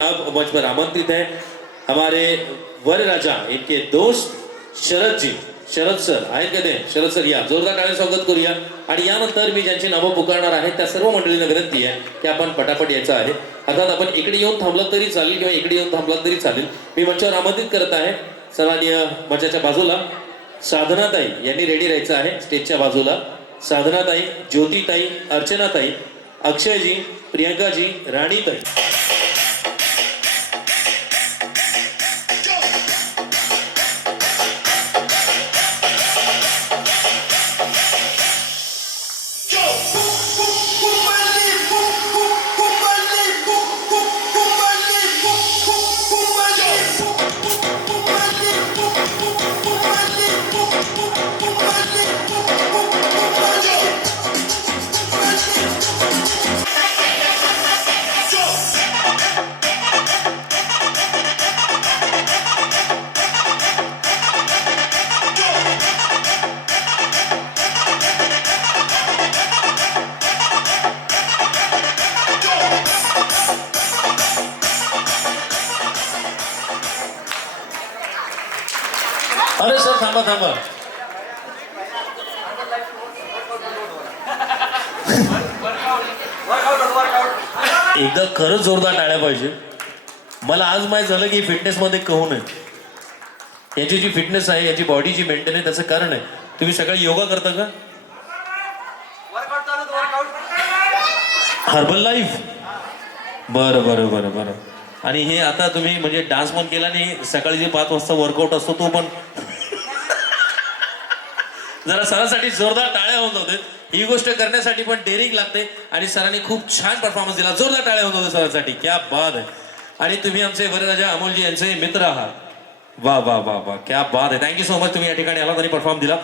अब मंच पर आमंत्रित है हमारे वर राजा इनके दोस्त शरद सर आहेत का ते? शरद सर या, जोरदार टाळ्या स्वागत करूया. आणि यानंतर मी ज्यांची नावं पुकारणार आहे त्या सर्व मंडळींना विनंती आहे की आपण पटापट यायचं आहे. अर्थात आपण इकडे येऊन थांबलं तरी चालेल किंवा इकडे येऊन थांबलं तरी चालेल. मी मंचावर आमंत्रित करत आहे सन्माननीय मंचाच्या बाजूला साधनाताई यांनी रेडी राहायचं आहे. स्टेजच्या बाजूला साधनाताई, ज्योतिताई, अर्चनाताई, अक्षयजी, प्रियंकाजी, राणीताई. अरे सर थांबा थांबा. एकदा खरंच जोरदार टाळ्या पाहिजे. मला आज माहीत झालं की फिटनेस मध्ये कहून आहे. याची जी फिटनेस आहे, याची बॉडी जी मेंटेन आहे, त्याचं कारण आहे तुम्ही सकाळी योगा करता का? Herbal life. बरं बरं बरं बरं. आणि हे आता तुम्ही म्हणजे डान्स पण केला नाही, सकाळी जे 5 वाजता वर्कआउट असतो तो पण. जरा सरांसाठी जोरदार टाळ्या होत होते. ही गोष्ट करण्यासाठी पण डेअरिंग लागते आणि सरांनी खूप छान परफॉर्मन्स दिला. जोरदार टाळ्या होत होते सरांसाठी. क्या बात आहे. आणि तुम्ही आमचे वरराजा अमोलजी यांचे मित्र आहात. वा वा वा वा, क्या बात आहे. Thank you so much. तुम्ही या ठिकाणी आलात आणि परफॉर्म दिला.